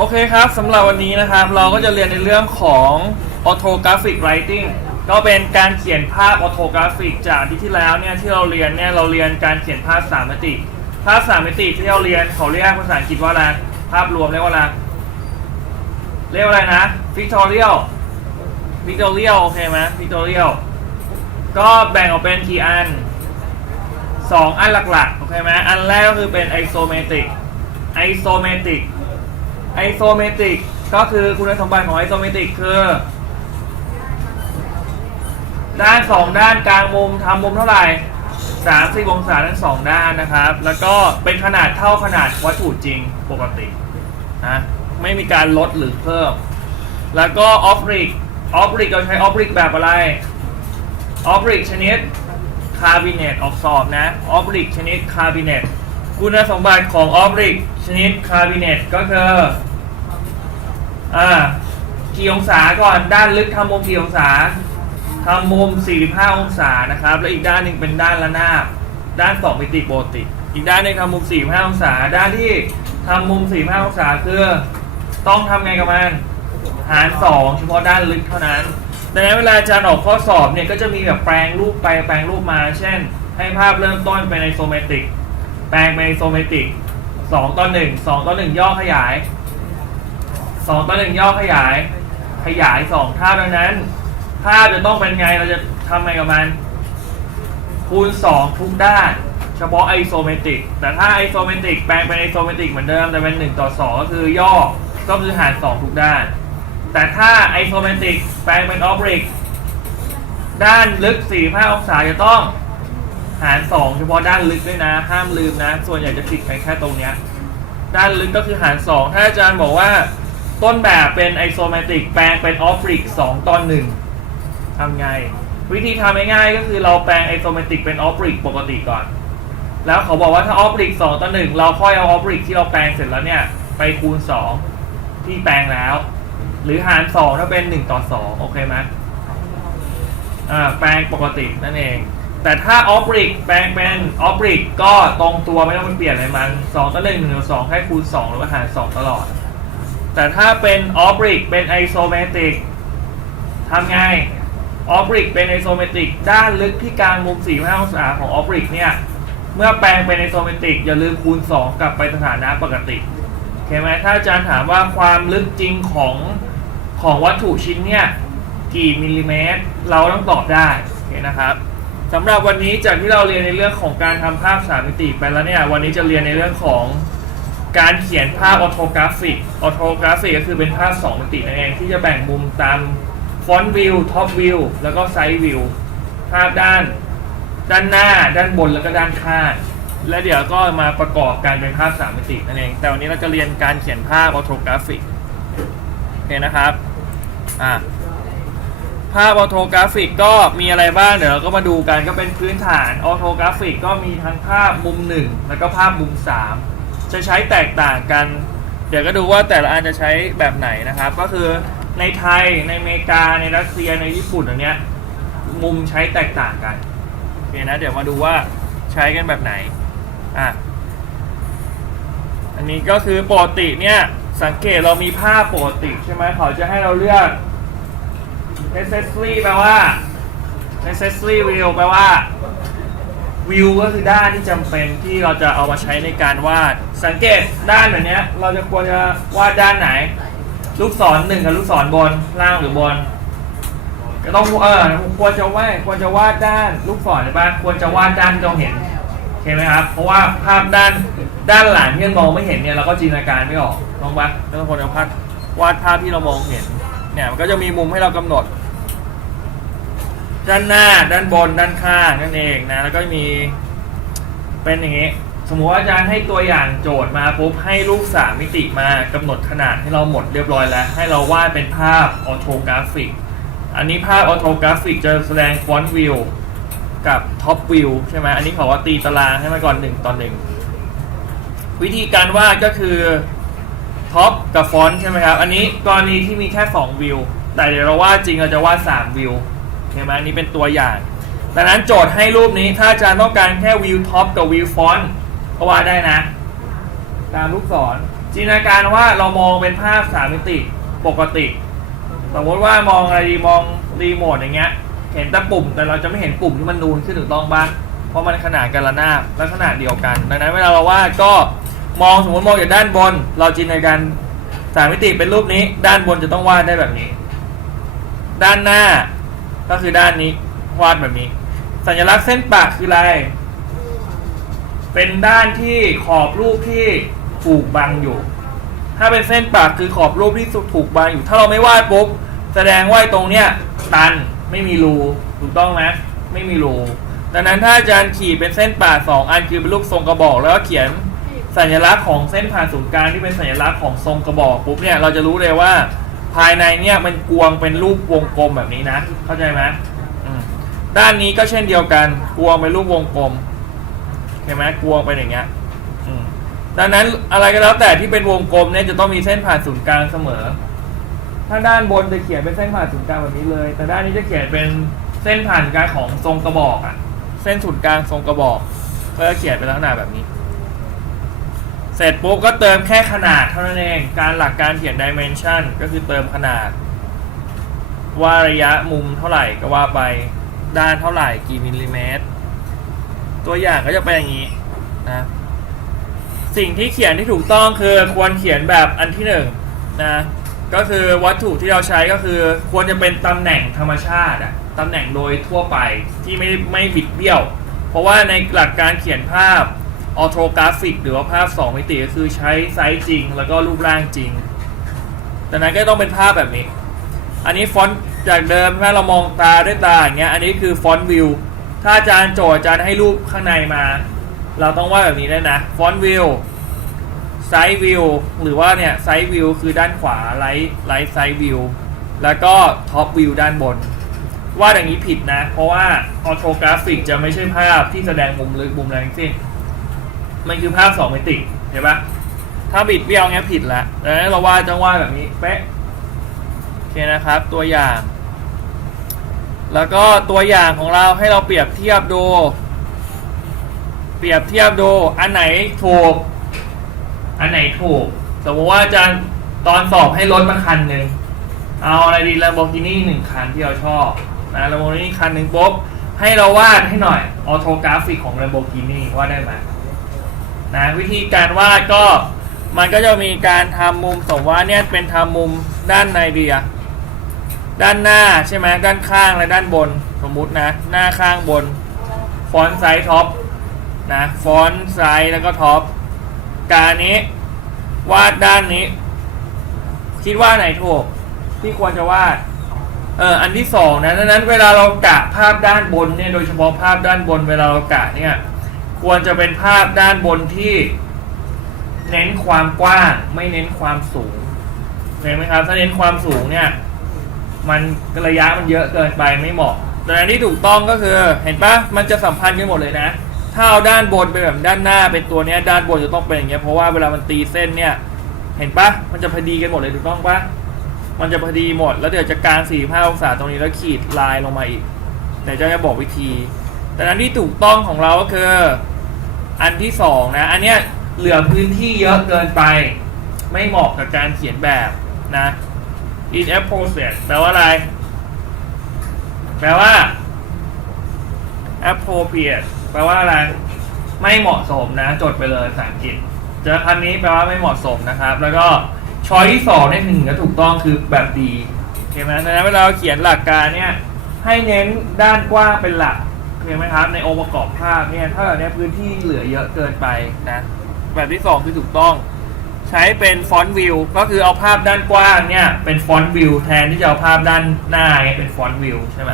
โอเคครับสำหรับวันนี้นะครับ เราก็จะเรียนในเรื่องของ Autographic Writing ก็เป็นการเขียนภาพ Autographic จากที่ที่แล้วเนี่ยที่เราเรียนเนี่ยเราเรียนการเขียนภาพสามมิติ ภาพสามมิติที่เราเรียนเขาเรียกภาษาอังกฤษว่าอะไรภาพรวมเรียกว่าอะไรเรียกว่าอะไรนะ Pictorial Pictorial โอเคไหม Pictorial ก็แบ่งออกเป็นกี่อันสองอันหลักๆโอเคไหมอันแรกก็คือเป็น isometric isometric isometric ก็คือคุณสมบัติของ isometric คือ ด้านสองด้านกลางมุมทำมุมเท่าไหร่30องศาทั้งสองด้านนะครับ แล้วก็เป็นขนาดเท่าขนาดวัตถุจริงปกตินะไม่มีการลดหรือเพิ่ม แล้วก็ oblique oblique เราใช้ oblique แบบอะไร oblique ชนิดคาร์บิเนตออกสอบนะออบริกชนิดคาร์บิเนตคุณสมบัติของออบริก นิดคาบิเนตก็คืออ่ากี่องศาก่อนด้านลึกทำมุมกี่องศาทำมุม 45 องศานะครับ แล้วอีกด้านหนึ่งเป็นด้านละนาบ ด้านสองมิติปกติอีกด้านหนึ่งทำมุม 45 องศา ด้านที่ทำมุม 45 องศาคือต้องทำไงกับมันหาร 2 เฉพาะด้านลึกเท่านั้นดังนั้นเวลาอาจารย์ออกข้อสอบเนี่ยก็จะมีแบบแปลงรูปไปแปลงรูปมา เช่น ให้ภาพเริ่มต้นเป็นโซเมติก แปลงเป็นโซเมติก ริก2ต่อ1 2ต่อ1ย่อขยาย2ต่อ1ย่อขยาย ขยาย2เท่าดังนั้นภาพจะต้องเป็นไงเราจะทำไงกับมัน คูณ2ทุกด้าน เฉพาะไอโซเมตริก แต่ถ้าไอโซเมตริกแปลงเป็นไอโซเมตริกเหมือนเดิมแต่เป็น1ต่อ2ก็คือย่อก็คือหาร2ทุกด้าน แต่ถ้าไอโซเมตริกแปลงเป็นออบริกด้านลึก45องศาจะต้อง หาร2เฉพาะด้านลึกด้วยนะ ห้ามลืมนะ ส่วนใหญ่จะผิดกันแค่ตรงเนี้ยด้านลึกก็คือหาร2ถ้าอาจารย์บอกว่าต้นแบบเป็นไอโซเมตริกแปลงเป็นออฟริก2ตอน1ทำไง วิธีทำง่ายๆก็คือเราแปลงไอโซเมตริกเป็นออฟริกปกติก่อน แล้วเขาบอกว่าถ้าออฟริก2ต่อ1เราค่อยเอาออฟริกที่เราแปลงเสร็จแล้วเนี่ย ไปคูณ2ที่แปลงแล้ว หรือหาร2ถ้าเป็น1ต่อ2โอเคไหมอ่าแปลงปกตินั่นเอง แต่ถ้าออฟริกแปลงเป็นออฟริกก็ตรงตัวไม่ต้องไปเปลี่ยนอะไรมัน2ต่อ1 1ต่อ2แค่คูณ2หรือว่าหาร2ตลอด แต่ถ้าเป็นออฟริกเป็นไอโซเมตริกทำไงออฟริกเป็นไอโซเมตริกด้านลึกที่กลางมุม45องศาของออฟริกเนี่ย เมื่อแปลงเป็นไอโซเมตริกอย่าลืมคูณ2กลับไปสถานะปกติโอเคไหมถ้าอาจารย์ถามว่าความลึกจริงของของวัตถุชิ้นเนี่ยกี่มิลลิเมตร เราต้องตอบได้โอเคนะครับ สำหรับวันนี้จากที่เราเรียนในเรื่องของการทำภาพสามมิติไปแล้วเนี่ยวันนี้จะเรียนในเรื่องของการเขียนภาพออโทกราฟิกออโทกราฟิกก็คือเป็นภาพ 2 มิตินั่นเองที่จะแบ่งมุมตามฟอนต์วิวท็อปวิวแล้วก็ไซด์วิวภาพด้าน ด้านหน้า ด้านบนแล้วก็ด้านข้างและเดี๋ยวก็มาประกอบกันเป็นภาพสามมิตินั่นเอง แต่วันนี้เราจะเรียนการเขียนภาพออโทกราฟิกโอเคนะครับอ่า ภาพออโทกราฟิกก็มีอะไรบ้างเดี๋ยวเราก็มาดูกันก็เป็นพื้นฐานออโทกราฟิกก็มีทั้งภาพมุม 1 แล้วก็ภาพมุม 3 จะใช้แตกต่างกัน เดี๋ยวก็ดูว่าแต่ละอันจะใช้แบบไหนนะครับ ก็คือในไทยในอเมริกาในรัสเซียในญี่ปุ่นอันเนี้ยมุมใช้แตกต่างกันโอเคนะเดี๋ยวมาดูว่าใช้กันแบบไหนอะอันนี้ก็คือปกติเนี่ยสังเกตเรามีภาพปกติใช่ไหมเขาจะให้เราเลือก necessary แปลว่า necessary view แปลว่า view ก็คือด้านที่จำเป็นที่เราจะเอามาใช้ในการวาด สังเกตด้านแบบนี้เราจะควรจะวาดด้านไหน ลูกศรหนึ่งกับลูกศรบนล่างหรือบนก็ต้องเออควรจะวาดควรจะวาดด้านลูกศรใช่ปะควรจะวาดด้านที่เราเห็นโอเคไหมครับ เพราะว่าภาพด้านด้านหลังที่เรามองไม่เห็นเนี่ยเราก็จินตนาการไม่ออกลองปะแล้วคนจะวาดวาดภาพที่เรามองเห็นเนี่ยมันก็จะมีมุมให้เรากำหนด ด้านหน้า ด้านบน ด้านข้างนั่นเองนะ แล้วก็มี เป็นอย่างนี้ สมมติว่าอาจารย์ให้ตัวอย่างโจทย์มาปุ๊บให้รูปสามมิติมากำหนดขนาดให้เราหมดเรียบร้อยแล้ว ให้เราวาดเป็นภาพออโทกราฟิก อันนี้ภาพออโทกราฟิกจะแสดงฟอนต์วิวกับท็อปวิวใช่ไหมอันนี้เขาว่าตีตารางให้มาก่อน1ต่อ1วิธีการวาดก็คือท็อปกับฟอนต์ใช่ไหมครับ อันนี้กรณีที่มีแค่2วิวแต่เดี๋ยวเราวาดจริงเราจะวาด3วิว เห็นไหมอันนี้เป็นตัวอย่าง ดังนั้นโจทย์ให้รูปนี้ถ้าอาจารย์ต้องการแค่วิวท็อปกับวิวฟอนต์ก็วาดได้นะ ตามลูกศรจินตนาการว่าเรามองเป็นภาพสามมิติปกติ สมมติว่ามองอะไรดีมองรีโมทอย่างเงี้ย เห็นแต่ปุ่มแต่เราจะไม่เห็นปุ่มที่มันนูนขึ้นถูกต้องบ้างเพราะมันขนาดกันระนาบและขนาดเดียวกัน ดังนั้นเวลาเราวาดก็มองสมมติมองจากด้านบน เราจินตนาการสามมิติเป็นรูปนี้ ด้านบนจะต้องวาดได้แบบนี้ ด้านหน้า ก็คือด้านนี้วาดแบบนี้ สัญลักษณ์เส้นปากคืออะไร เป็นด้านที่ขอบรูปที่ถูกบังอยู่ ถ้าเป็นเส้นปากคือขอบรูปที่ถูกบังอยู่ ถ้าเราไม่วาดปุ๊บแสดงว่าตรงเนี้ยตันไม่มีรูถูกต้องไหมไม่มีรูดังนั้นถ้าอาจารย์ขีดเป็นเส้นปากสองอันคือเป็นรูปทรงกระบอก แล้วก็เขียนสัญลักษณ์ของเส้นผ่านศูนย์กลางที่เป็นสัญลักษณ์ของทรงกระบอกปุ๊บเนี่ยเราจะรู้เลยว่า ภายในเนี่ยมันกวงเป็นรูปวงกลมแบบนี้นะ เข้าใจไหมมด้านนี้ก็เช่นเดียวกันกวงเป็นรูปวงกลมเห็นไหมกวงเป็นอย่างเงี้ยดังนั้นอะไรก็แล้วแต่ที่เป็นวงกลมเนี่ยจะต้องมีเส้นผ่านศูนย์กลางเสมอ ถ้าด้านบนจะเขียนเป็นเส้นผ่านศูนย์กลางแบบนี้เลย แต่ด้านนี้จะเขียนเป็นเส้นผ่านศูนย์กลางของทรงกระบอกอะเส้นศูนย์กลางทรงกระบอก ก็จะเขียนเป็นลักษณะแบบนี้ เสร็จปุ๊บก็เติมแค่ขนาดเท่านั้นเอง การหลักการเขียน dimension ก็คือเติมขนาด ว่าระยะมุมเท่าไหร่ก็ว่าไปด้านเท่าไหร่กี่มิลลิเมตร ตัวอย่างก็จะเป็นอย่างนี้นะสิ่งที่เขียนที่ถูกต้องคือควรเขียนแบบอันที่หนึ่งนะก็คือวัตถุที่เราใช้ก็คือควรจะเป็นตำแหน่งธรรมชาติอะตำแหน่งโดยทั่วไปที่ไม่ไม่บิดเบี้ยว เพราะว่าในหลักการเขียนภาพ ออโทกราฟิก หรือว่าภาพ 2 มิติก็คือใช้ไซส์จริง แล้วก็รูปร่างจริง ดังนั้นก็ต้องเป็นภาพแบบนี้ อันนี้ฟอนต์จากเดิมถ้าเรามองตาด้วยตาอย่างเงี้ย อันนี้คือฟอนต์วิว ถ้าอาจารย์โจทย์อาจารย์ให้รูปข้างในมา เราต้องวาดแบบนี้ได้นะ ฟอนต์วิว ไซส์วิว หรือว่าเนี่ยไซส์วิวคือด้านขวาไลท์ไลท์ไซส์วิว แล้วก็ท็อปวิวด้านบนวาดอย่างนี้ผิดนะ เพราะว่าออโทกราฟิกจะไม่ใช่ภาพที่แสดงมุมลึกมุมแรงสิ้น มันคือภาพสองมิติเห็นปะถ้าบิดเบี้ยวเงี้ยผิดละดังนั้นเราวาดจะวาดแบบนี้เป๊ะโอเคนะครับ ตัวอย่าง แล้วก็ตัวอย่างของเราให้เราเปรียบเทียบดู เปรียบเทียบดูอันไหนถูก อันไหนถูก สมมติว่าอาจารย์ตอนสอบให้รถมาคันหนึ่งเอาอะไรดี Lamborghini หนึ่งคันที่เราชอบนะ Lamborghini คันหนึ่งปุ๊บให้เราวาดให้หน่อยออโทกราฟิกของ Lamborghini วาดได้ไหม นะวิธีการวาดก็มันก็จะมีการทำมุมสมว่าเนี่ยเป็นทำมุมด้านในเดียด้านหน้าใช่ไหมด้านข้างและด้านบนสมมุตินะ หน้าข้างบน ฟอนต์ไซส์ท็อปนะฟอนต์ไซส์แล้วก็ท็อปการนี้วาดด้านนี้ คิดว่าไหนถูกที่ควรจะวาดเอออันที่สองนะดังนั้นเวลาเรากะภาพด้านบนเนี่ยโดยเฉพาะภาพด้านบนเวลาเรากะเนี่ย ควรจะเป็นภาพด้านบนที่ เน้นความกว้างไม่เน้นความสูงเห็นไหมครับ ถ้าเน้นความสูงเนี่ย มันระยะมันเยอะเกินไปไม่เหมาะดังนั้นที่ถูกต้องก็คือ เห็นปะมันจะสัมพันธ์กันหมดเลยนะ ถ้าเอาด้านบนเป็นแบบด้านหน้าเป็นตัวเนี้ย ด้านบนจะต้องเป็นอย่างเงี้ยเพราะว่าเวลามันตีเส้นเนี่ย เห็นปะมันจะพอดีกันหมดเลยถูกต้องปะมันจะพอดีหมด แล้วเดี๋ยวจะกางสี่ห้าองศาตรงนี้แล้วขีดลายลงมาอีก แต่จะจะบอกวิธี แต่นั้นที่ถูกต้องของเราก็คือ อันที่สองนะ อันเนี้ยเหลือพื้นที่เยอะเกินไป ไม่เหมาะกับการเขียนแบบนะ in a process แปลว่าอะไร แปลว่า appropriate แปลว่าอะไร ไม่เหมาะสมนะ จดไปเลยภาษาอังกฤษเจอคันนี้แปลว่าไม่เหมาะสมนะครับ แล้วก็ช้อยที่สองเนี่ยหนึ่งก็ถูกต้องคือแบบดีเห็นไหมดังนั้นเวลาเราเขียนหลักการเนี่ย ให้เน้นด้านกว้างเป็นหลัก เห็นไหมครับ ในองค์ประกอบภาพเนี่ยถ้าแบบเนี้ยพื้นที่เหลือเยอะเกินไปนะแบบที่สองคือถูกต้อง ใช้เป็นฟอนต์วิวก็คือเอาภาพด้านกว้างเนี่ย เป็นฟอนต์วิวแทนที่จะเอาภาพด้านหน้าเนี่ยเป็นฟอนต์วิวใช่ไหม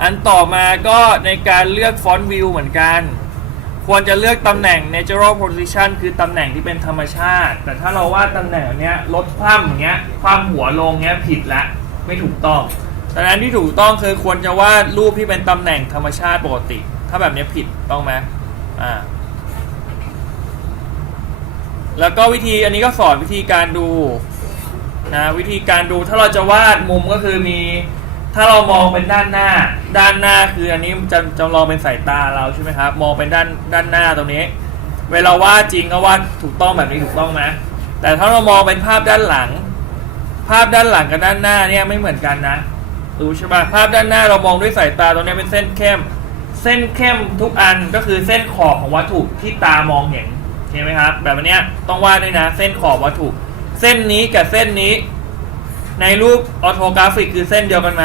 อันต่อมาก็ในการเลือกฟอนต์วิวเหมือนกัน ควรจะเลือกตำแหน่ง natural position คือตำแหน่งที่เป็นธรรมชาติ แต่ถ้าเราวาดตำแหน่งเนี้ยลดคว่ำอย่างเงี้ยคว่ำหัวลงเงี้ยผิดละไม่ถูกต้อง ดังนั้นที่ถูกต้องคือควรจะวาดรูปที่เป็นตำแหน่งธรรมชาติปกติ ถ้าแบบนี้ผิดต้องไหมอ่าแล้วก็วิธีอันนี้ก็สอนวิธีการดูนะวิธีการดูถ้าเราจะวาดมุมก็คือมีถ้าเรามองเป็นด้านหน้า ด้านหน้าคืออันนี้จะจำลองเป็นสายตาเราใช่ไหมครับ มองเป็นด้านด้านหน้าตรงนี้ เวลาวาดจริงก็วาดถูกต้องแบบนี้ถูกต้องไหมแต่ถ้าเรามองเป็นภาพด้านหลัง ภาพด้านหลังกับด้านหน้าเนี่ยไม่เหมือนกันนะ รู้ใช่ปะภาพด้านหน้าเรามองด้วยสายตาตรงนี้เป็นเส้นเข้ม เส้นเข้มทุกอันก็คือเส้นขอบของวัตถุที่ตามองเห็นเห็นไหมครับ แบบนี้ต้องวาดด้วยนะ เส้นขอบวัตถุ เส้นนี้กับเส้นนี้ ในรูปออโทกราฟิกคือเส้นเดียวกันไหม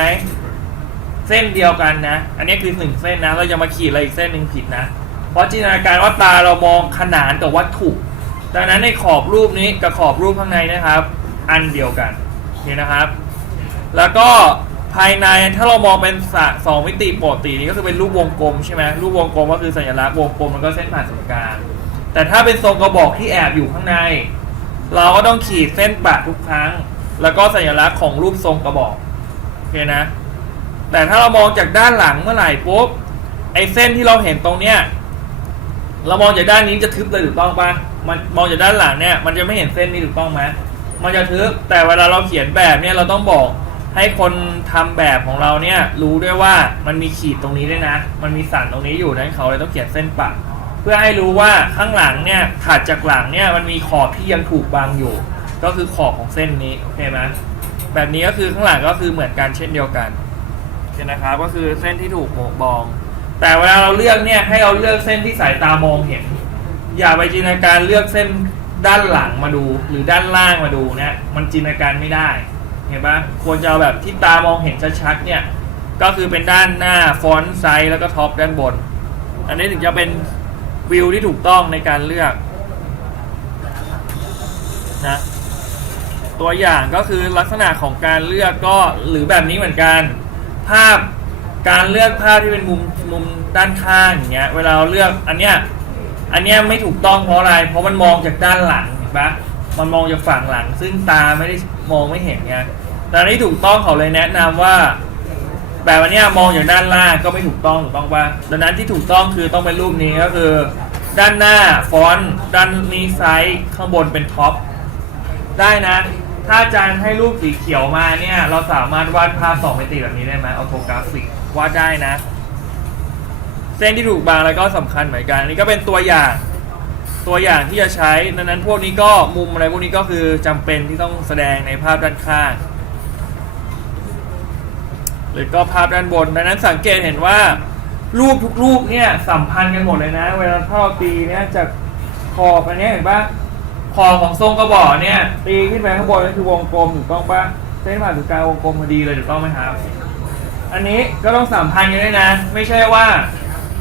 เส้นเดียวกันนะ อันนี้คือหนึ่งเส้นนะ เราจะมาขีดอะไรอีกเส้นหนึ่งผิดนะ เพราะจินตนาการว่าตาเรามองขนานกับวัตถุ ดังนั้นในขอบรูปนี้กับขอบรูปข้างในนะครับ อันเดียวกันโอเคนะครับ แล้วก็ ภายในถ้าเรามองเป็นสะสองมิติปกตินี่ก็คือเป็นรูปวงกลมใช่ไหมรูปวงกลมก็คือสัญลักษณ์วงกลมมันก็เส้นผ่านศูนย์กลางแต่ถ้าเป็นทรงกระบอกที่แอบอยู่ข้างใน เราก็ต้องขีดเส้นปะทุกครั้ง แล้วก็สัญลักษณ์ของรูปทรงกระบอกโอเคนะ แต่ถ้าเรามองจากด้านหลังเมื่อไหร่ปุ๊บไอ้เส้นที่เราเห็นตรงเนี้ยเรามองจากด้านนี้จะทึบเลยถูกต้องปะมันมองจากด้านหลังเนี่ยมันจะไม่เห็นเส้นนี้ถูกต้องไหมมันจะทึบแต่เวลาเราเขียนแบบเนี่ยเราต้องบอก ให้คนทำแบบของเราเนี่ยรู้ด้วยว่ามันมีขีดตรงนี้ด้วยนะ มันมีสันตรงนี้อยู่นั้นเขาเลยต้องเขียนเส้นปะเพื่อให้รู้ว่าข้างหลังเนี่ยถัดจากหลังเนี่ยมันมีขอบที่ยังถูกบังอยู่ ก็คือขอบของเส้นนี้โอเคไหมแบบนี้ก็คือข้างหลังก็คือเหมือนกันเช่นเดียวกันโอเคนะครับก็คือเส้นที่ถูกโหมบอง แต่เวลาเราเลือกเนี่ยให้เราเลือกเส้นที่สายตามองเห็น อย่าไปจินตนาการเลือกเส้นด้านหลังมาดู หรือด้านล่างมาดูเนี่ยมันจินตนาการไม่ได้ เห็นปะควรจะเอาแบบที่ตามองเห็นชัดๆเนี่ย ก็คือเป็นด้านหน้าฟอนต์ไซส์แล้วก็ท็อปด้านบน อันนี้ถึงจะเป็นวิวที่ถูกต้องในการเลือกนะตัวอย่างก็คือลักษณะของการเลือกก็หรือแบบนี้เหมือนกัน ภาพการเลือกภาพที่เป็นมุมมุมด้านข้างอย่างเงี้ยเวลาเราเลือกอันเนี้ยอันเนี้ยไม่ถูกต้องเพราะอะไร เพราะมันมองจากด้านหลังเห็นปะมันมองจากฝั่งหลัง ซึ่งตาไม่ได้มองไม่เห็นไง แต่อันนี้ถูกต้องเขาเลยแนะนำว่า แบบอันนี้มองจากด้านล่างก็ไม่ถูกต้องถูกต้องปะดังนั้นที่ถูกต้องคือต้องเป็นรูปนี้ก็คือ ด้านหน้าฟอนต์ด้านนี้ไซส์ข้างบนเป็นท็อปได้นะ ถ้าอาจารย์ให้รูปสีเขียวมาเนี่ย เราสามารถวาดภาพสองมิติแบบนี้ได้ไหมเอโทกราฟิกวาดได้นะ เส้นที่ถูกบางแล้วก็สำคัญเหมือนกันอันนี้ก็เป็นตัวอย่างตัวอย่างที่จะใช้ดังนั้นพวกนี้ก็มุมอะไรพวกนี้ก็คือจำเป็นที่ต้องแสดงในภาพด้านข้าง หรือก็ภาพด้านบนดังนั้นสังเกตเห็นว่า รูปทุกรูปเนี่ยสัมพันธ์กันหมดเลยนะ เวลาถ้าเราตีเนี่ยจากขอบอันเนี้ยเห็นปะขอบของทรงกระบอกเนี่ยตีขึ้นไปข้างบนก็คือวงกลมถูกต้องปะเส้นผ่านศูนย์กลางวงกลมพอดีเลยถูกต้องไหมครับ อันนี้ก็ต้องสัมพันธ์กันด้วยนะ ไม่ใช่ว่า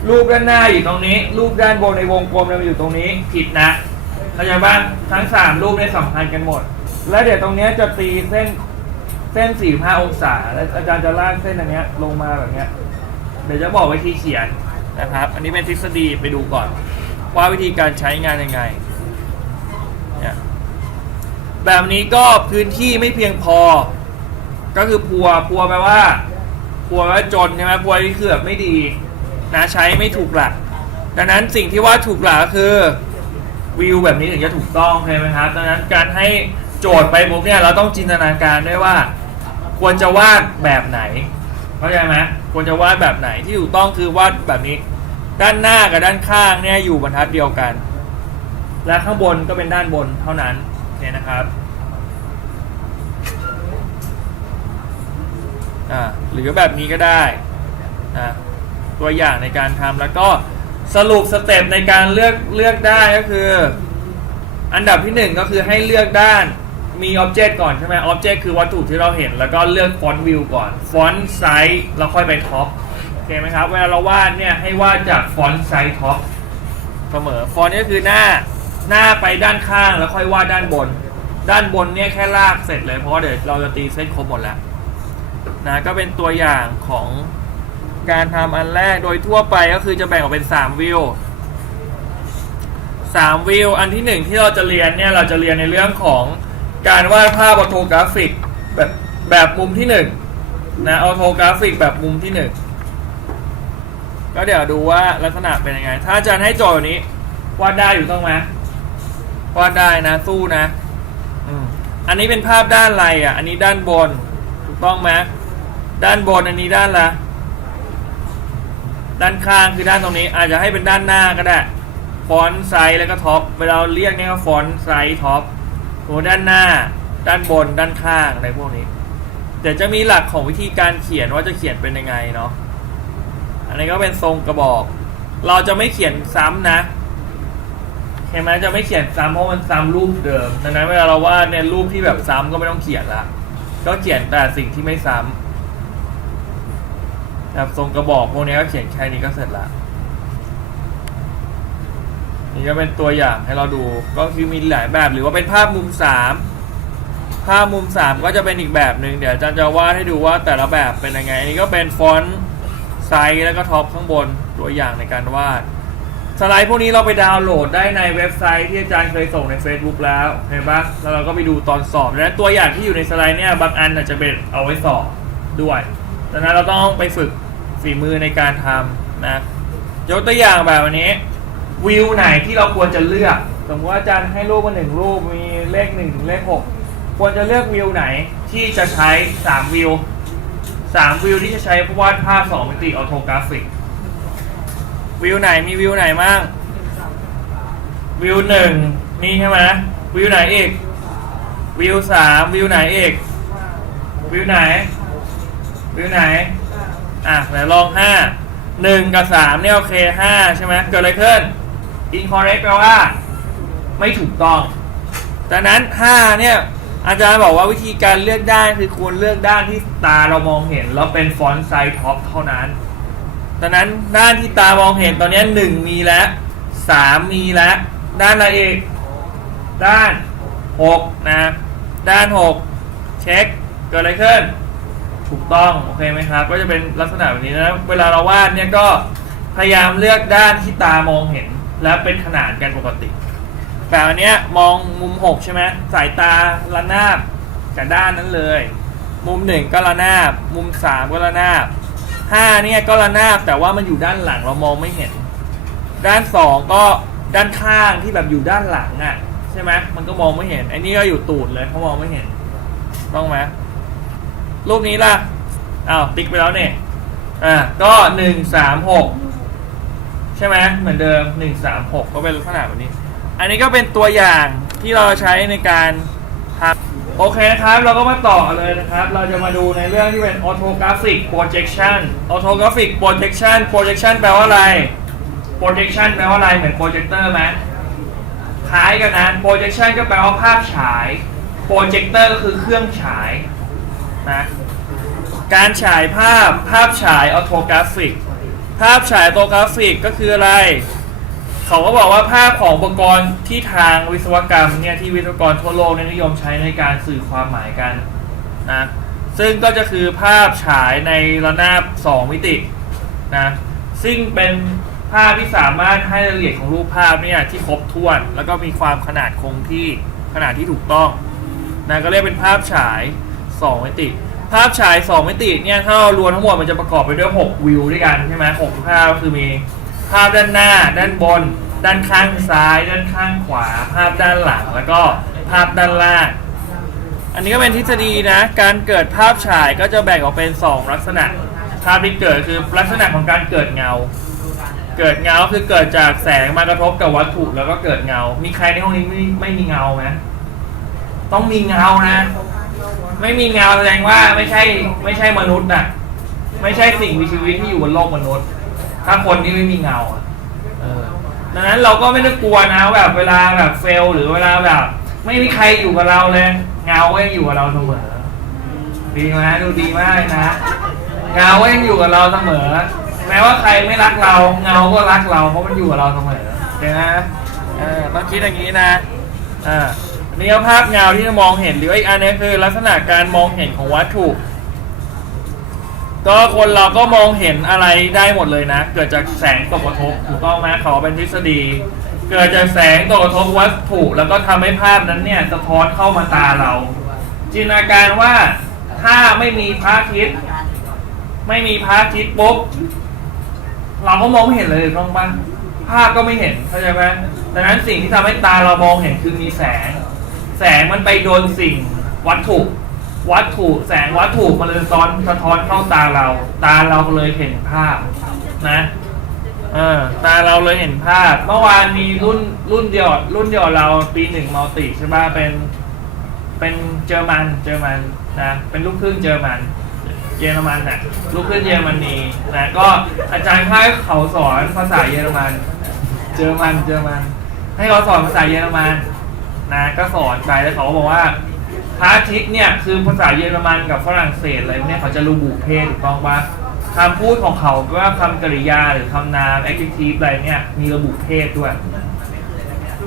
รูปด้านหน้าอยู่ตรงนี้ รูปด้านบนในวงกลมเนี่ยมันอยู่ตรงนี้ผิดนะเข้าใจปะทั้งสามรูปเนี่ยสัมพันธ์กันหมด แล้วเดี๋ยวตรงนี้จะตีเส้น เส้นสี่ห้าองศาแล้วอาจารย์จะลากเส้นอันเนี้ยลงมาแบบเนี้ย เดี๋ยวจะบอกวิธีเขียนนะครับ อันนี้เป็นทฤษฎีไปดูก่อน ว่าวิธีการใช้งานยังไงเนี่ยแบบนี้ก็พื้นที่ไม่เพียงพอ ก็คือพัวพัวแปลว่าพัวแปลว่าจนใช่ไหมพัวนี่คือแบบไม่ดีนะใช้ไม่ถูกหลัก ดังนั้นสิ่งที่ว่าถูกหลักก็คือวิวแบบนี้ถึงจะถูกต้องใช่ไหมครับ ดังนั้นการให้โจทย์ไปปุ๊บเนี่ยเราต้องจินตนาการด้วยว่า ควรจะวาดแบบไหนเข้าใจไหมควรจะวาดแบบไหนที่ถูกต้องคือวาดแบบนี้ ด้านหน้ากับด้านข้างเนี่ยอยู่บรรทัดเดียวกัน และข้างบนก็เป็นด้านบนเท่านั้นเนี่ยนะครับอ่าหรือแบบนี้ก็ได้นะตัวอย่างในการทำแล้วก็สรุปสเต็ปในการเลือกเลือกได้ก็คือ อันดับที่หนึ่งก็คือให้เลือกด้าน มีอ็อบเจกต์ก่อนใช่ไหมอ็อบเจกต์คือวัตถุที่เราเห็น แล้วก็เลือกฟอนต์วิวก่อน ฟอนต์ไซส์แล้วค่อยไปท็อปโอเคไหมครับ เวลาเราวาดเนี่ยให้วาดจากฟอนต์ไซส์ท็อปเสมอ ฟอนต์นี่ก็คือหน้าหน้าไปด้านข้างแล้วค่อยวาดด้านบน ด้านบนเนี่ยแค่ลากเสร็จเลยเพราะเดี๋ยวเราจะตีเส้นครบหมดแล้วนะก็เป็นตัวอย่างของการทำอันแรกโดยทั่วไปก็คือจะแบ่งออกเป็น 3 วิวสามวิวอันที่หนึ่งที่เราจะเรียนเนี่ยเราจะเรียนในเรื่องของ การวาดภาพออโทกราฟิกแบบแบบมุมที่หนึ่งนะออโทกราฟิกแบบมุมที่หนึ่งก็เดี๋ยวดูว่าลักษณะเป็นยังไง ถ้าอาจารย์ให้โจทย์แบบนี้วาดได้อยู่ต้องไหมวาดได้นะสู้นะอันนี้เป็นภาพด้านอะไรอะ อันนี้ด้านบน ถูกต้องไหมด้านบนอันนี้ด้านละด้านข้างคือด้านตรงนี้ อาจจะให้เป็นด้านหน้าก็ได้ ฟอนต์ไซส์แล้วก็ท็อปเวลาเราเรียกเนี่ยก็ฟอนต์ไซส์ท็อป โอ้ด้านหน้า ด้านบน ด้านข้างอะไรพวกนี้ เดี๋ยวจะมีหลักของวิธีการเขียนว่าจะเขียนเป็นยังไงเนาะ อันนี้ก็เป็นทรงกระบอก เราจะไม่เขียนซ้ำนะเห็นไหมจะไม่เขียนซ้ำเพราะมันซ้ำรูปเดิม ดังนั้นเวลาเราวาดเนี่ยรูปที่แบบซ้ำก็ไม่ต้องเขียนละ ก็เขียนแต่สิ่งที่ไม่ซ้ำแบบทรงกระบอกพวกนี้ก็เขียนแค่นี้ก็เสร็จละ นี่ก็เป็นตัวอย่างให้เราดูก็คือมีหลายแบบหรือว่าเป็นภาพมุมสามภาพมุมสามก็จะเป็นอีกแบบหนึ่งเดี๋ยวอาจารย์จะวาดให้ดูว่าแต่ละแบบเป็นยังไงอันนี้ก็เป็นฟอนต์ไซส์แล้วก็ท็อปข้างบนตัวอย่างในการวาดสไลด์พวกนี้เราไปดาวน์โหลดได้ในเว็บไซต์ที่อาจารย์เคยส่งใน Facebook แล้วเห็นปะแล้วเราก็ไปดูตอนสอบและตัวอย่างที่อยู่ในสไลด์เนี่ยบางอันอาจจะเป็นเอาไว้สอบด้วยดังนั้นเราต้องไปฝึกฝีมือในการทำนะยกตัวอย่างแบบอันนี้ วิวไหนที่เราควรจะเลือก สมมติว่าอาจารย์ให้รูปมาหนึ่งรูปมีเลขหนึ่งถึงเลขหกควรจะเลือกวิวไหนที่จะใช้สามวิวสามวิวที่จะใช้วาดภาพสองมิติออโทกราฟิก วิวไหนมีวิวไหนบ้างวิวหนึ่งนี่ใช่ไหมวิวไหนอีกวิวสามวิวไหนอีกวิวไหนวิวไหนอะไหนลองห้าหนึ่งกับสามเนี่ยโอเคห้าใช่ไหมเกิดอะไรขึ้น incorrect แปลว่า ไม่ถูกต้องดังนั้นห้าเนี่ย อาจารย์บอกว่าวิธีการเลือกด้านคือควรเลือกด้านที่ตาเรามองเห็น แล้วเป็นฟอนต์ไซส์ท็อปเท่านั้นดังนั้นด้านที่ตามองเห็นตอนนี้หนึ่งมีแล้วสามมีแล้ว ด้านอะไรอีกด้านหกนะ ด้านหกเช็คเกิดอะไรขึ้น ถูกต้อง โอเคไหมครับ ก็จะเป็นลักษณะแบบนี้นะ เวลาเราวาดเนี่ยก็พยายามเลือกด้านที่ตามองเห็น และเป็นขนาดกันปกติแบบอันเนี้ยมองมุมหกใช่ไหมสายตาระนาบกับด้านนั้นเลย มุมหนึ่งก็ระนาบ มุมสามก็ระนาบห้าเนี่ยก็ระนาบแต่ว่ามันอยู่ด้านหลังเรามองไม่เห็น ด้านสองก็ด้านข้างที่แบบอยู่ด้านหลังอะใช่ไหมมันก็มองไม่เห็นไอ้นี่ก็อยู่ตูดเลยเขามองไม่เห็นต้องไหมรูปนี้ล่ะอ้าวติ๊กไปแล้วเนี่ยอ่าก็หนึ่งสามหก ใช่ไหมเหมือนเดิมหนึ่งสามหกก็เป็นลักษณะแบบนี้ อันนี้ก็เป็นตัวอย่างที่เราใช้ในการทำโอเคนะครับ เราก็มาต่อเลยนะครับ เราจะมาดูในเรื่องที่เป็น orthographic projection orthographic projection projection แปลว่าอะไร projection แปลว่าอะไรเหมือน projector ไหมคล้ายกันนะ projection ก็แปลว่าภาพฉาย projector ก็คือเครื่องฉายนะการฉายภาพภาพฉาย orthographic ภาพฉาย orthographic ก็คืออะไร เขาก็บอกว่าภาพของอุปกรณ์ที่ทางวิศวกรรมเนี่ยที่วิศวกรทั่วโลกนิยมใช้ในการสื่อความหมายกันนะซึ่งก็จะคือภาพฉายในระนาบ 2 มิตินะซึ่งเป็นภาพที่สามารถให้รายละเอียดของรูปภาพเนี่ยที่ครบถ้วน แล้วก็มีความขนาดคงที่ขนาดที่ถูกต้องนะก็เรียกเป็นภาพฉาย 2 มิติ ภาพฉาย 2 มิติเนี่ยถ้าเรารวมทั้งหมดมันจะประกอบไปด้วย 6 วิวด้วยกันใช่ไหมหกภาพก็คือมีภาพด้านหน้า ด้านบน ด้านข้างซ้าย ด้านข้างขวา ภาพด้านหลังแล้วก็ภาพด้านล่าง อันนี้ก็เป็นทฤษฎีนะ การเกิดภาพฉายก็จะแบ่งออกเป็น 2 ลักษณะ ภาพที่เกิดคือลักษณะของการเกิดเงา เกิดเงาคือเกิดจากแสงมากระทบกับวัตถุแล้วก็เกิดเงา มีใครในห้องนี้ไม่ไม่มีเงาไหมต้องมีเงานะ ไม่มีเงาแสดงว่าไม่ใช่ไม่ใช่มนุษย์น่ะ ไม่ใช่สิ่งมีชีวิตที่อยู่บนโลกมนุษย์ ถ้าคนที่ไม่มีเงาอะเออดังนั้นเราก็ไม่ต้กลัวนะแบบเวลาแบบเฟล หรือเวลาแบบ ไม่มีใครอยู่กับเราเลยเงาก็ยังอยู่กับเราเสมอดีไหมดูดีมากเลยนะเงาก็ยังอยู่กับเราเสมอ แม้ว่าใครไม่รักเราเงาก็รักเราเพราะมันอยู่กับเราเสมอเดี๋ยวนะเออต้องคิดอย่างนี้นะอ่า อันนี่ก็ภาพเงาที่จะมองเห็นหรืออีกอันนี้คือ ลักษณะการมองเห็นของวัตถุ ก็คนเราก็มองเห็นอะไรได้หมดเลยนะ เกิดจากแสงตกกระทบถูกต้องไหมเขาเป็นทฤษฎี เกิดจากแสงตกกระทบวัตถุ แล้วก็ทำให้ภาพนั้นเนี่ยสะท้อนเข้ามาตาเรา จินตนาการว่าถ้าไม่มีพระอาทิตย์ไม่มีพระอาทิตย์ปุ๊บเราก็มองไม่เห็นเลยถูกต้องปะภาพก็ไม่เห็นเข้าใจไหมดังนั้นสิ่งที่ทำให้ตาเรามองเห็นคือมีแสง แสงมันไปโดนสิ่งวัตถุ วัตถุแสงวัตถุมันเลยซ้อนสะท้อนเข้าตาเรา ตาเราเลยเห็นภาพนะเออตาเราเลยเห็นภาพ เมื่อวานมีรุ่นรุ่นเดียวรุ่นเดียวเราปีหนึ่งมัลติใช่ป่ะเป็นเป็นเยอรมันเยอรมันนะเป็นลูกครึ่งเยอรมัน เยอรมันน่ะลูกครึ่งเยอรมนีนะก็อาจารย์ให้เขาสอนภาษาเยอรมันเยอรมันเยอรมัน ให้เขาสอนภาษาเยอรมัน นะก็สอนไปแล้วเขาก็บอกว่าพระอาทิตย์เนี่ยคือภาษาเยอรมันกับฝรั่งเศสอะไรพวกเนี่ยเขาจะระบุเพศถูกต้องปะคำพูดของเขาว่าคำกริยาหรือคำนาม adjective อะไรเนี่ยมีระบุเพศด้วย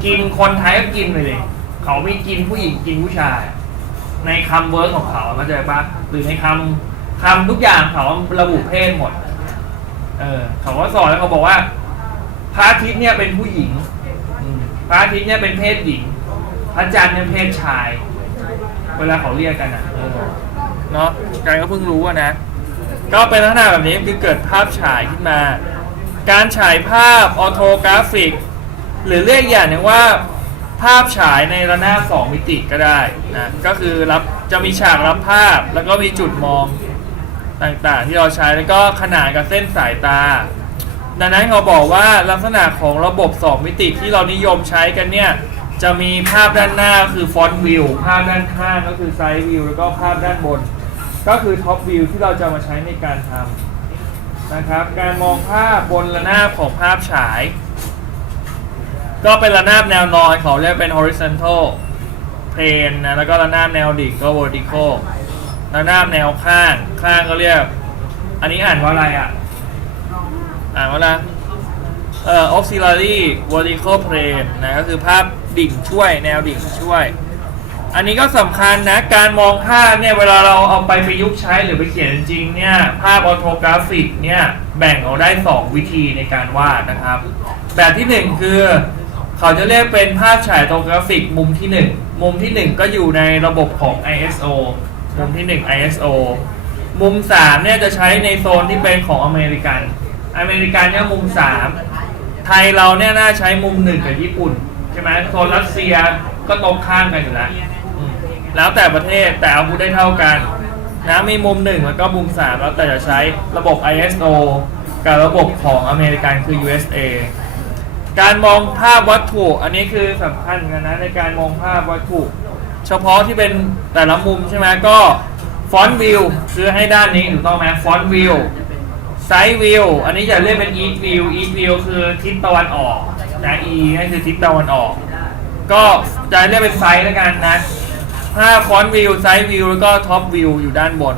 กินคนไทยก็กินเลย เขาไม่กินผู้หญิงกินผู้ชาย ในคำเวิร์กของเขาเข้าใจปะหรือในคำคำทุกอย่างเขาระบุเพศหมด เออเขาก็สอนแล้วเขาบอกว่าพระอาทิตย์เนี่ยเป็นผู้หญิงพระอาทิตย์เนี่ยเป็นเพศหญิง พระจันทร์เนี่ยเพศชาย เวลาเขาเรียกกันอะเออเนาะการก็เพิ่งรู้อะนะ ก็เป็นลักษณะแบบนี้คือเกิดภาพฉายขึ้นมา การฉายภาพออโทกราฟิก หรือเรียกอย่างหนึ่งว่าภาพฉายในระนาบสองมิติก็ได้นะก็คือรับจะมีฉากรับภาพแล้วก็มีจุดมองต่างๆ ที่เราใช้แล้วก็ขนาดกับเส้นสายตา ดังนั้นเขาบอกว่าลักษณะของระบบ2มิติที่เรานิยมใช้กันเนี่ย จะมีภาพด้านหน้าคือฟอนต์วิวภาพด้านข้างก็คือไซด์วิวแล้วก็ภาพด้านบน ก็คือท็อปวิวที่เราจะมาใช้ในการทำนะครับ การมองภาพบนระนาบของภาพฉาย ก็เป็นระนาบแนวนอนเขาเรียกเป็น horizontal plane นะแล้วก็ระนาบแนวดิ่งก็ vertical ระนาบแนวข้างข้างก็เรียก อันนี้อ่านว่าอะไรอะ อ่านว่าอะไรเอ่อ auxiliary vertical plane นะก็คือภาพ ดิ่งช่วย แนวดิ่งช่วย อันนี้ก็สำคัญนะ การมองภาพเนี่ยเวลาเราเอาไปประยุกต์ใช้หรือไปเขียนจริงเนี่ยภาพออโทกราฟิกเนี่ยแบ่งออกได้ 2 วิธีในการวาดนะครับ แบบที่ 1 คือเขาจะเรียกเป็นภาพฉายโทกราฟิกมุมที่ 1 มุมที่ 1 ก็อยู่ในระบบของ ISO มุมที่ 1 ISO มุม3เนี่ยจะใช้ในโซนที่เป็นของอเมริกัน อเมริกันเนี่ยมุม 3 ไทยเราเนี่ยน่าใช้มุม 1 กับญี่ปุ่น ใช่ไหมโซนรัสเซียก็ตรงข้ามกันอยู่แล้วอืมแล้วแต่ประเทศแต่อาวุธได้เท่ากันนะมีมุม1แล้วก็มุม3แล้วแต่จะใช้ระบบ ISO กับระบบของอเมริกันคือ USA การมองภาพวัตถุ อันนี้คือสำคัญกันนะในการมองภาพวัตถุ เฉพาะที่เป็นแต่ละมุมใช่ไหมก็ฟอนต์วิวคือให้ด้านนี้ถูกต้องไหมฟอนต์วิวไซด์วิวอันนี้จะเรียกเป็น east view east view คือทิศตะวันออก นะ e นั่นคือทิศตะวันออก ก็จะเรียกเป็นไซด์แล้วกันนะถ้าฟอนต์วิวไซด์วิวแล้วก็ท็อปวิวอยู่ด้านบน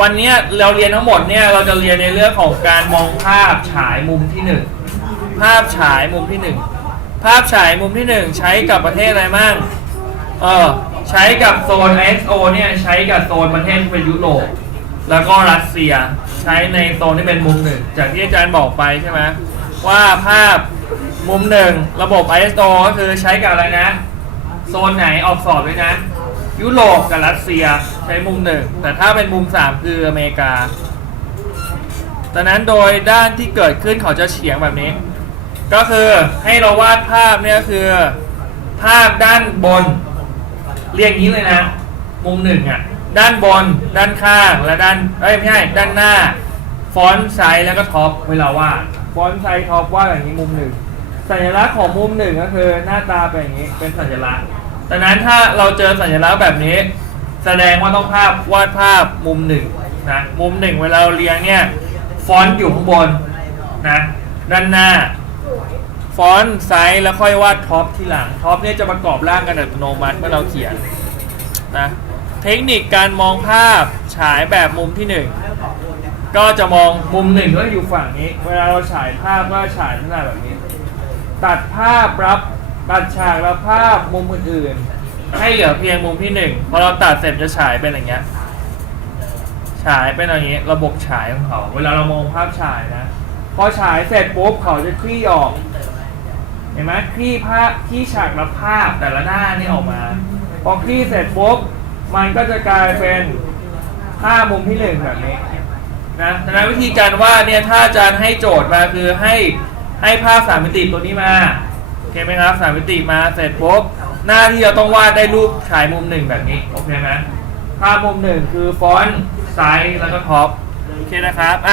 วันนี้เราเรียนทั้งหมดเนี่ยเราจะเรียนในเรื่องของการมองภาพฉายมุมที่หนึ่งภาพฉายมุมที่หนึ่งภาพฉายมุมที่หนึ่งใช้กับประเทศอะไรมั่งเออใช้กับโซน ISO เนี่ยใช้กับโซนประเทศที่เป็นยุโรปแล้วก็รัสเซียใช้ในโซนที่เป็นมุมหนึ่งจากที่อาจารย์บอกไปใช่ไหม ว่าภาพมุมหนึ่งระบบ ISO ก็คือใช้กับอะไรนะ โซนไหนออกสอบด้วยนะ ยุโรปกับรัสเซียใช้มุมหนึ่งแต่ถ้าเป็นมุมสามคืออเมริกาดังนั้นโดยด้านที่เกิดขึ้นเขาจะเฉียงแบบนี้ ก็คือให้เราวาดภาพเนี่ยคือ ภาพด้านบน เรียงงนี้เลยนะ มุมหนึ่งอะด้านบน ด้านข้างและด้านเอ้ยไม่ใช่ด้านหน้า ฟอนต์ไซส์แล้วก็ท็อปเวลาวาด ฟอนต์ไซท็อปวาดอย่างนี้มุมหนึ่งสัญลักษณ์ของมุมหนึ่งก็คือหน้าตาเป็นอย่างนี้เป็นสัญลักษณ์ดังนั้นถ้าเราเจอสัญลักษณ์แบบนี้ แสดงว่าต้องภาพวาดภาพมุมหนึ่งนะมุมหนึ่งเวลาเราเรียงเนี่ยฟอนต์อยู่ข้างบนนะด้านหน้าฟอนต์ไซส์แล้วค่อยวาดท็อปที่หลังท็อปเนี่ยจะประกอบร่างกันอัตโนมัติเมื่อเราเขียนนะเทคนิคการมองภาพฉายแบบมุมที่หนึ่ง ก็จะมองมุมหนึ่งก็อยู่ฝั่งนี้ เวลาเราฉายภาพก็ฉายลักษณะแบบนี้ ตัดภาพรับตัดฉากรับภาพมุมอื่นๆ ให้เหลือเพียงมุมที่หนึ่งพอเราตัดเสร็จจะฉายเป็นอย่างเงี้ยฉายเป็นอย่างนี้ยระบบฉายของเขา เวลาเรามองภาพฉายนะพอฉายเสร็จปุ๊บเขาจะคลี่ออกเห็นไหมคลี่ภาพคลี่ฉากรับภาพแต่ละหน้านี่ออกมาพอคลี่เสร็จปุ๊บมันก็จะกลายเป็นภาพมุมที่หนึ่งแบบนี้ นะดังนั้นวิธีการวาดเนี่ยถ้าอาจารย์ให้โจทย์มาคือให้ให้ภาพสามมิติตัวนี้มาโอเคไหมครับสามมิติมาเสร็จปุ๊บหน้าที่เราต้องวาดได้รูปฉายมุมหนึ่งแบบนี้โอเคไหมภาพมุมหนึ่งคือฟอนต์ไซส์แล้วก็ท็อปโอเคนะครับ